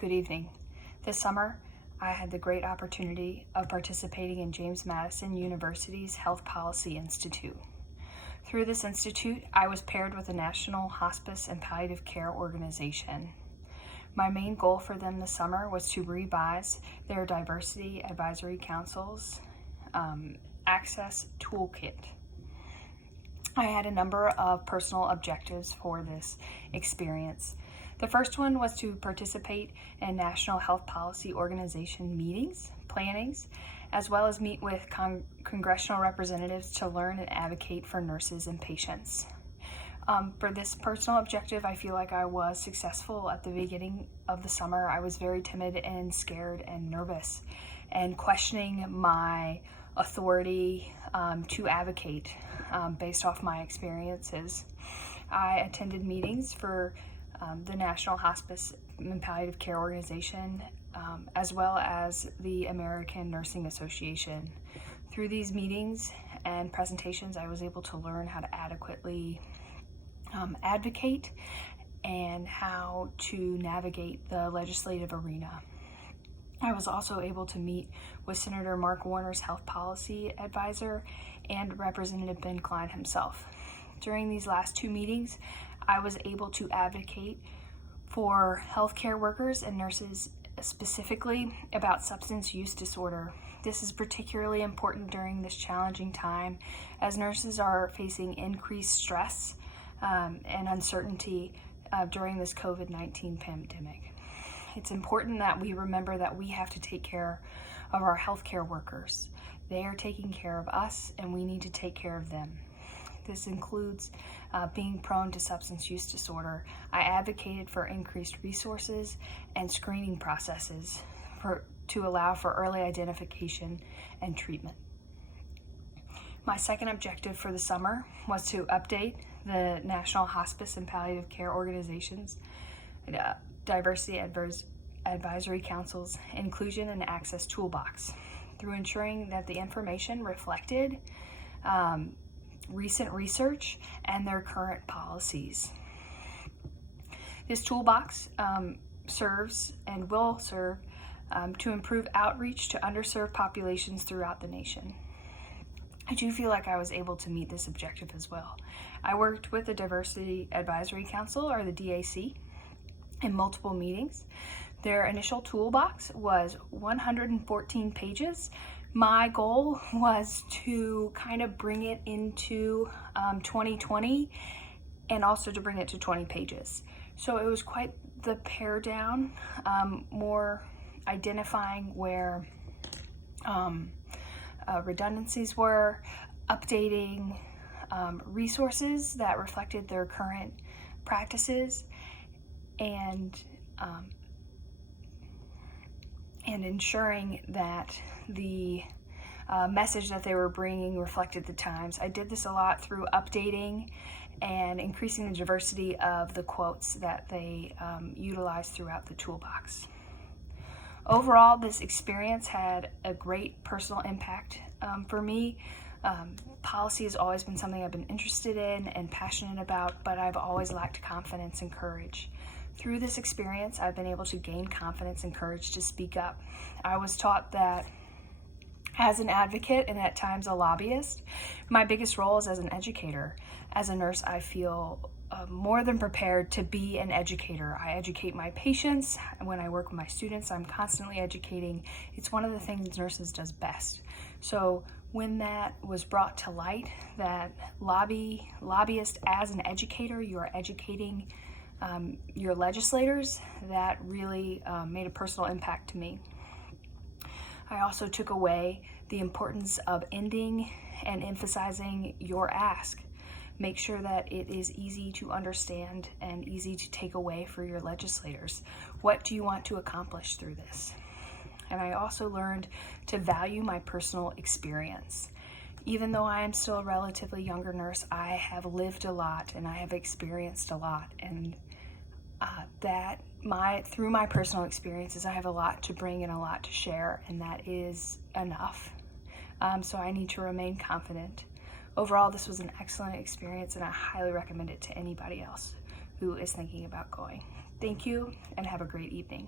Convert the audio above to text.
Good evening. This summer, I had the great opportunity of participating in James Madison University's Health Policy Institute. Through this institute, I was paired with a national hospice and palliative care organization. My main goal for them this summer was to revise their Diversity Advisory Council's Access Toolkit. I had a number of personal objectives for this experience. The first one was to participate in National Health Policy Organization meetings, plannings, as well as meet with congressional representatives to learn and advocate for nurses and patients. For this personal objective, I feel like I was successful at the beginning of the summer. I was very timid and scared and nervous and questioning my authority to advocate based off my experiences. I attended meetings for the National Hospice and Palliative Care Organization, as well as the American Nursing Association. Through these meetings and presentations, I was able to learn how to adequately advocate and how to navigate the legislative arena. I was also able to meet with Senator Mark Warner's health policy advisor and Representative Ben Klein himself. During these last two meetings, I was able to advocate for healthcare workers and nurses specifically about substance use disorder. This is particularly important during this challenging time as nurses are facing increased stress and uncertainty during this COVID-19 pandemic. It's important that we remember that we have to take care of our healthcare workers. They are taking care of us and we need to take care of them. This includes being prone to substance use disorder. I advocated for increased resources and screening processes to allow for early identification and treatment. My second objective for the summer was to update the National Hospice and Palliative Care Organization's Diversity Advisory Council's Inclusion and Access Toolbox through ensuring that the information reflected recent research and their current policies. This toolbox serves and will serve to improve outreach to underserved populations throughout the nation. I do feel like I was able to meet this objective as well. I worked with the Diversity Advisory Council, or the DAC, in multiple meetings. Their initial toolbox was 114 pages. My goal was to kind of bring it into 2020 and also to bring it to 20 pages. So it was quite the pare down, more identifying where redundancies were, updating resources that reflected their current practices, and ensuring that the message that they were bringing reflected the times. I did this a lot through updating and increasing the diversity of the quotes that they utilized throughout the toolbox. Overall, this experience had a great personal impact for me. Policy has always been something I've been interested in and passionate about, but I've always lacked confidence and courage. Through this experience, I've been able to gain confidence and courage to speak up. I was taught that as an advocate and at times a lobbyist, my biggest role is as an educator. As a nurse, I feel more than prepared to be an educator. I educate my patients. When I work with my students, I'm constantly educating. It's one of the things nurses does best. So when that was brought to light, that lobbyist as an educator, you are educating your legislators, that really made a personal impact to me. I also took away the importance of ending and emphasizing your ask. Make sure that it is easy to understand and easy to take away for your legislators. What do you want to accomplish through this? And I also learned to value my personal experience. Even though I am still a relatively younger nurse, I have lived a lot and I have experienced a lot, and through my personal experiences, I have a lot to bring and a lot to share, and that is enough. So I need to remain confident. Overall, this was an excellent experience, and I highly recommend it to anybody else who is thinking about going. Thank you, and have a great evening.